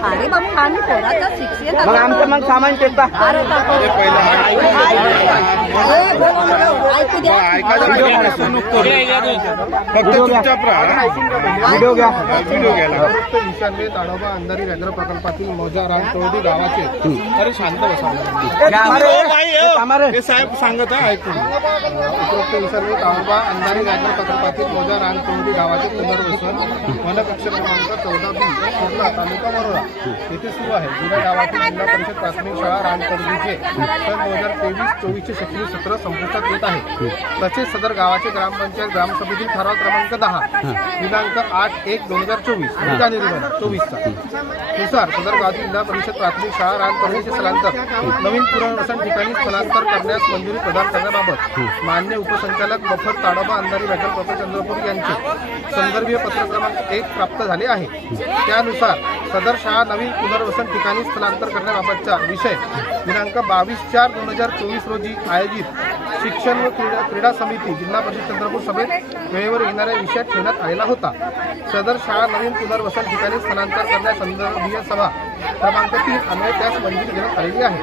अरे बाबा आम्ही पोराचा शिक्षण मग आमचं मग सामान देता व्हिडिओ घ्या. ईशान्य ताडोबा अंधारी व्याघ्र प्रकल्पातील मौजा रान तोडी गावाचे अरे शांत साहेब सांगत आहे ऐकून. उपरोक्त ईशान्य ताडोबा अंधारी व्याघ्र प्रकल्पातील मौजा रान तोडी गावाचे पुनर्वसन वनकक्ष क्रमांक 14B कुर्ला तालुका मरोळा येथे सुरू आहे. जुन्या गावातील जिल्हा परिषद प्राथमिक शाळा रानतोडीचे सन 2023-24चे शैक्षणिक सत्र संपुष्टात येत आहे. तसेच सदर गावाचे ग्रामपंचायत ग्रामसभेतील ठराव क्रमांक 10 दिनांक 8/1/2024 निर्गमन 24 नुसार सदर गावातील जिल्हा परिषद प्राथमिक शाळा रानतोडीचे स्थलांतर नवीन पुनर्वसन ठिकाणी स्थलांतर करण्यास मंजुरी प्रदान करण्याबाबत मान्य उपसंचालक बफर ताडोबा अंधारी व्याघ्र प्रकल्प चंद्रपूर यांचे संदर्भीय पत्र क्रमांक 1 प्राप्त झाले आहे. त्यानुसार सदर शाळा नवीन पुनर्वसन ठिकाणी स्थलांतर करण्याबाबतचा विषय दिनांक 22/4/2024 रोजी आयोजित शिक्षण व क्रीडा समिती जिल्हा परिषद चंद्रपूर सभेत वेळेवर येणाऱ्या विषयात ठेवण्यात आलेला होता. सदर शाळा नवीन पुनर्वसन ठिकाणी स्थलांतर करण्यासंदर्भीय सभा क्रमांक 3 अन्वये त्यास मंजुरी देण्यात आलेली आहे.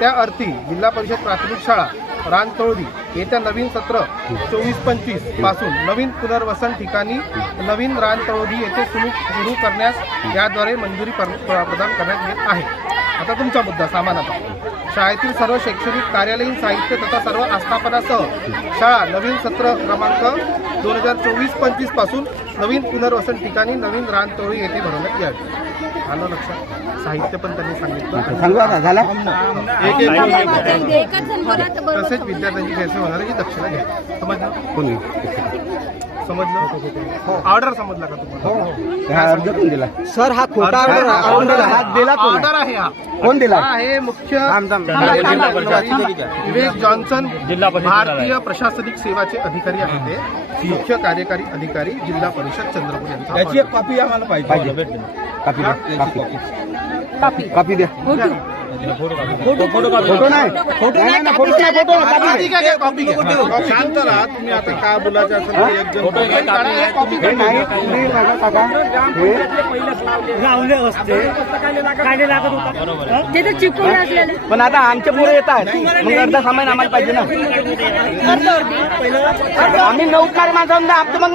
त्या अर्थी जिल्हा परिषद प्राथमिक शाळा रानतोडी येत्या नवीन सत्र 24-25 पासून नवीन पुनर्वसन ठिकाणी नवीन रानतोडी येथे सुरू करण्यास याद्वारे मंजुरी प्रदान करण्यात येत आहे. आता तुमचा मुद्दा सामानाचा शाळेतील सर्व शैक्षणिक कार्यालयीन साहित्य तथा सर्व आस्थापनासह शाळा नवीन सत्र क्रमांक 2024-25 पासून नवीन पुनर्वसन ठिकाणी नवीन रानतोडी येथे भरवण्यात यावी. आलं लक्षात. साहित्य पण त्यांनी सांगितलं. तसेच विद्यार्थ्यांची गैरसोय होणार याची दक्षता घ्या. समजलं? ऑर्डर समजला का तुम्हाला? सर हा खोटा ऑर्डर आहे. हा कोण दिला आहे? मुख्य विवेक जॉन्सन भारतीय प्रशासनिक सेवाचे अधिकारी आहेत. ते मुख्य कार्यकारी अधिकारी जिल्हा परिषद चंद्रपूर यांचा. याची एक कॉपी आम्हाला पाहिजे. कॉपी द्या. फोटो नाही. शांत राहा तुम्ही. आता काय बोलायचं असेल एक जण पण आता आमच्या पुढे येत आहे मग अर्धा सामान आम्हाला पाहिजे ना. आम्ही 9 माणसं आमचं मग